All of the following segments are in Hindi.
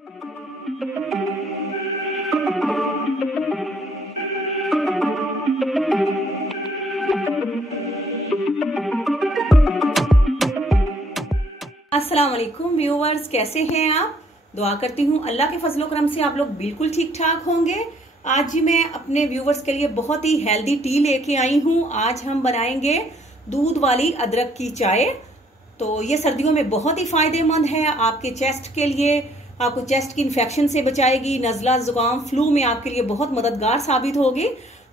अस्सलाम वालेकुम व्यूअर्स, कैसे हैं आप? दुआ करती हूँ अल्लाह के फजलो करम से आप लोग बिल्कुल ठीक ठाक होंगे। आज जी मैं अपने व्यूअर्स के लिए बहुत ही हेल्दी टी लेके आई हूँ। आज हम बनाएंगे दूध वाली अदरक की चाय। तो ये सर्दियों में बहुत ही फायदेमंद है आपके चेस्ट के लिए, आपको चेस्ट की इन्फेक्शन से बचाएगी, नजला जुकाम फ्लू में आपके लिए बहुत मददगार साबित होगी।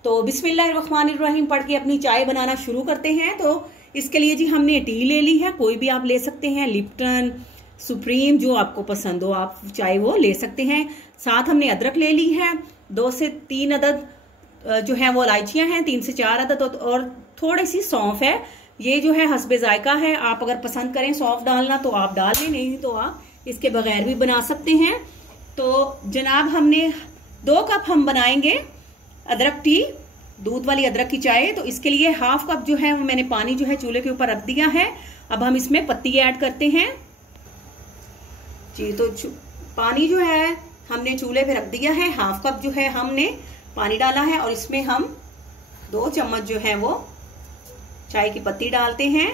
तो बिस्मिल्लाहिर्रहमानिर्रहीम पढ़ के अपनी चाय बनाना शुरू करते हैं। तो इसके लिए जी हमने टी ले ली है, कोई भी आप ले सकते हैं, लिप्टन, सुप्रीम, जो आपको पसंद हो आप चाय वो ले सकते हैं। साथ हमने अदरक ले ली है, 2 से 3 अदद जो है वो इलायचियां हैं, 3 से 4 अदद, और थोड़ी सी सौंफ है। ये जो है हस्बे जायका है, आप अगर पसंद करें सौंफ डालना तो आप डाल लें, नहीं तो आप इसके बगैर भी बना सकते हैं। तो जनाब हमने 2 कप हम बनाएंगे अदरक टी, दूध वाली अदरक की चाय। तो इसके लिए हाफ कप जो है मैंने पानी जो है चूल्हे के ऊपर रख दिया है। अब हम इसमें पत्ती ऐड करते हैं जी। तो पानी जो है हमने चूल्हे पे रख दिया है, हाफ कप जो है हमने पानी डाला है, और इसमें हम 2 चम्मच जो है वो चाय की पत्ती डालते हैं।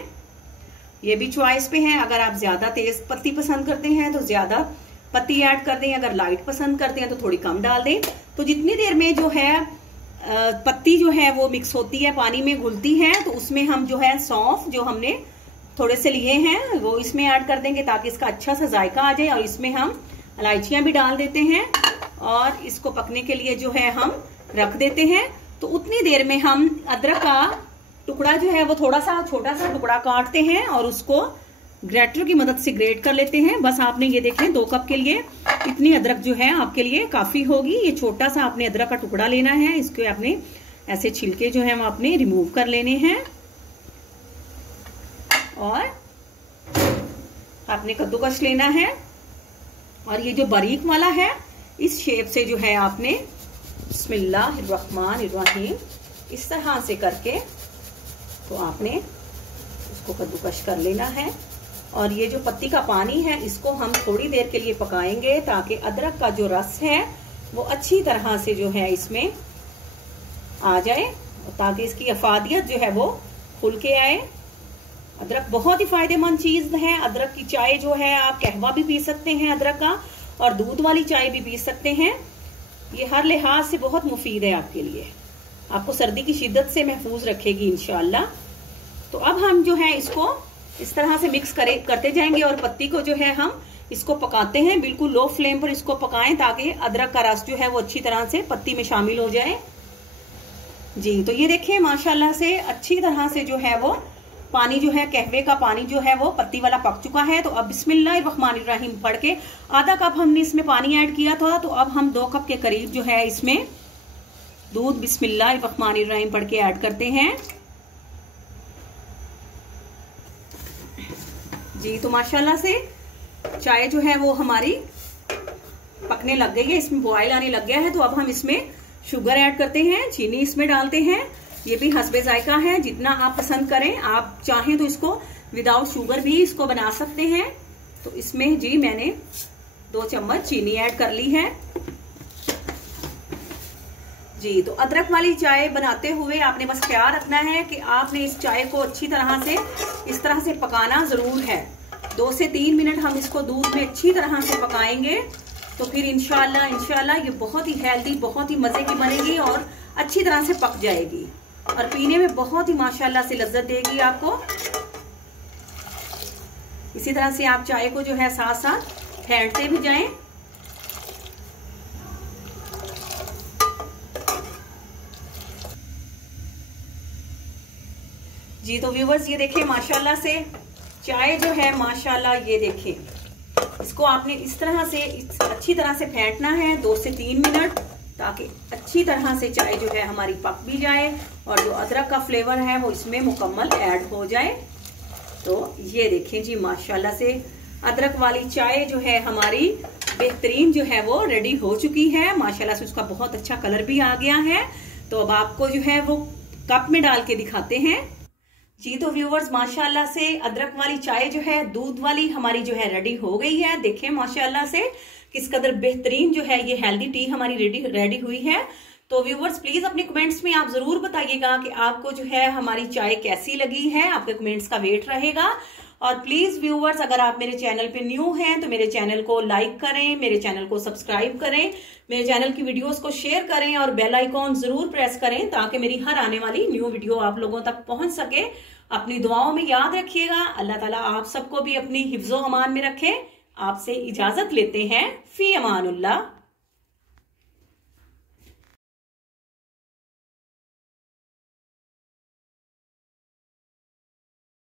ये भी चॉइस पे है, अगर आप ज्यादा तेज पत्ती पसंद करते हैं तो ज्यादा पत्ती ऐड कर दें, अगर लाइट पसंद करते हैं तो थोड़ी कम डाल दें। तो जितनी देर में जो है पत्ती जो है वो मिक्स होती है, पानी में घुलती है, तो उसमें हम जो है सौंफ जो हमने थोड़े से लिए हैं वो इसमें ऐड कर देंगे ताकि इसका अच्छा सा जायका आ जाए। और इसमें हम इलायचियां भी डाल देते हैं और इसको पकने के लिए जो है हम रख देते हैं। तो उतनी देर में हम अदरक का टुकड़ा जो है वो थोड़ा सा छोटा सा टुकड़ा काटते हैं और उसको ग्रेटर की मदद से ग्रेट कर लेते हैं। बस आपने ये देखें 2 कप के लिए इतनी अदरक जो है आपके लिए काफी होगी। ये छोटा सा आपने अदरक का टुकड़ा लेना है, इसके आपने ऐसे छिलके जो है वो आपने रिमूव कर लेने हैं और आपने कद्दूकस लेना है। और ये जो बारीक वाला है इस शेप से जो है आपने बिस्मिल्लाहिर्रहमानिर्रहीम इस तरह से करके तो आपने इसको कद्दूकस कर लेना है। और ये जो पत्ती का पानी है इसको हम थोड़ी देर के लिए पकाएंगे ताकि अदरक का जो रस है वो अच्छी तरह से जो है इसमें आ जाए, ताकि इसकी अफादियत जो है वो खुल के आए। अदरक बहुत ही फायदेमंद चीज है। अदरक की चाय जो है आप कहवा भी पी सकते हैं अदरक का, और दूध वाली चाय भी पी सकते हैं। ये हर लिहाज से बहुत मुफीद है आपके लिए, आपको सर्दी की शिद्दत से महफूज रखेगी इंशाल्लाह। तो अब हम जो है इसको इस तरह से मिक्स करते जाएंगे और पत्ती को जो है हम इसको पकाते हैं, बिल्कुल लो फ्लेम पर इसको पकाएं ताकि अदरक का रस जो है वो अच्छी तरह से पत्ती में शामिल हो जाए जी। तो ये देखिए माशाल्लाह से अच्छी तरह से जो है वो पानी जो है कहवे का पानी जो है वो पत्ती वाला पक चुका है। तो अब बिस्मिल्लाहिर्रहमानिर्रहीम पढ़ के आधा कप हमने इसमें पानी ऐड किया था, तो अब हम 2 कप के करीब जो है इसमें दूध बिस्मिल्लाहिर्रहमानिर्रहीम पढ़ के ऐड करते हैं जी। तो माशाल्लाह से चाय जो है वो हमारी पकने लग गई है, इसमें बॉयल आने लग गया है। तो अब हम इसमें शुगर ऐड करते हैं, चीनी इसमें डालते हैं। ये भी हस्बे जायका है, जितना आप पसंद करें। आप चाहें तो इसको विदाउट शुगर भी इसको बना सकते हैं। तो इसमें जी मैंने 2 चम्मच चीनी ऐड कर ली है जी। तो अदरक वाली चाय बनाते हुए आपने बस ख्याल रखना है कि आपने इस चाय को अच्छी तरह से इस तरह से पकाना जरूर है। 2 से 3 मिनट हम इसको दूध में अच्छी तरह से पकाएंगे, तो फिर इंशाल्लाह ये बहुत ही हेल्दी, बहुत ही मजे की बनेगी और अच्छी तरह से पक जाएगी और पीने में बहुत ही माशाल्लाह से लज्जत देगी आपको। इसी तरह से आप चाय को जो है साथ साथ फेंटते भी जाएं। जी तो व्यूवर्स ये देखिए माशाल्लाह से चाय जो है माशाल्लाह, ये देखिए इसको आपने इस तरह से अच्छी तरह से फेंटना है 2 से 3 मिनट, ताकि अच्छी तरह से चाय जो है हमारी पक भी जाए और जो अदरक का फ्लेवर है वो इसमें मुकम्मल ऐड हो जाए। तो ये देखें जी माशाल्लाह से अदरक वाली चाय जो है हमारी बेहतरीन जो है वो रेडी हो चुकी है। माशाल्लाह से उसका बहुत अच्छा कलर भी आ गया है। तो अब आपको जो है वो कप में डाल के दिखाते हैं। जी तो व्यूवर्स माशाल्लाह से अदरक वाली चाय जो है दूध वाली हमारी जो है रेडी हो गई है। देखें माशाल्लाह से किस कदर बेहतरीन जो है ये हेल्दी टी हमारी रेडी हुई है। तो व्यूवर्स प्लीज अपने कमेंट्स में आप जरूर बताइएगा कि आपको जो है हमारी चाय कैसी लगी है। आपके कमेंट्स का वेट रहेगा। और प्लीज व्यूवर्स अगर आप मेरे चैनल पे न्यू हैं तो मेरे चैनल को लाइक करें, मेरे चैनल को सब्सक्राइब करें, मेरे चैनल की वीडियोस को शेयर करें और बेल आइकॉन जरूर प्रेस करें ताकि मेरी हर आने वाली न्यू वीडियो आप लोगों तक पहुंच सके। अपनी दुआओं में याद रखिएगा। अल्लाह ताला आप सबको भी अपनी हिफ्जो अमान में रखे। आपसे इजाजत लेते हैं। फी अमानुल्लाह।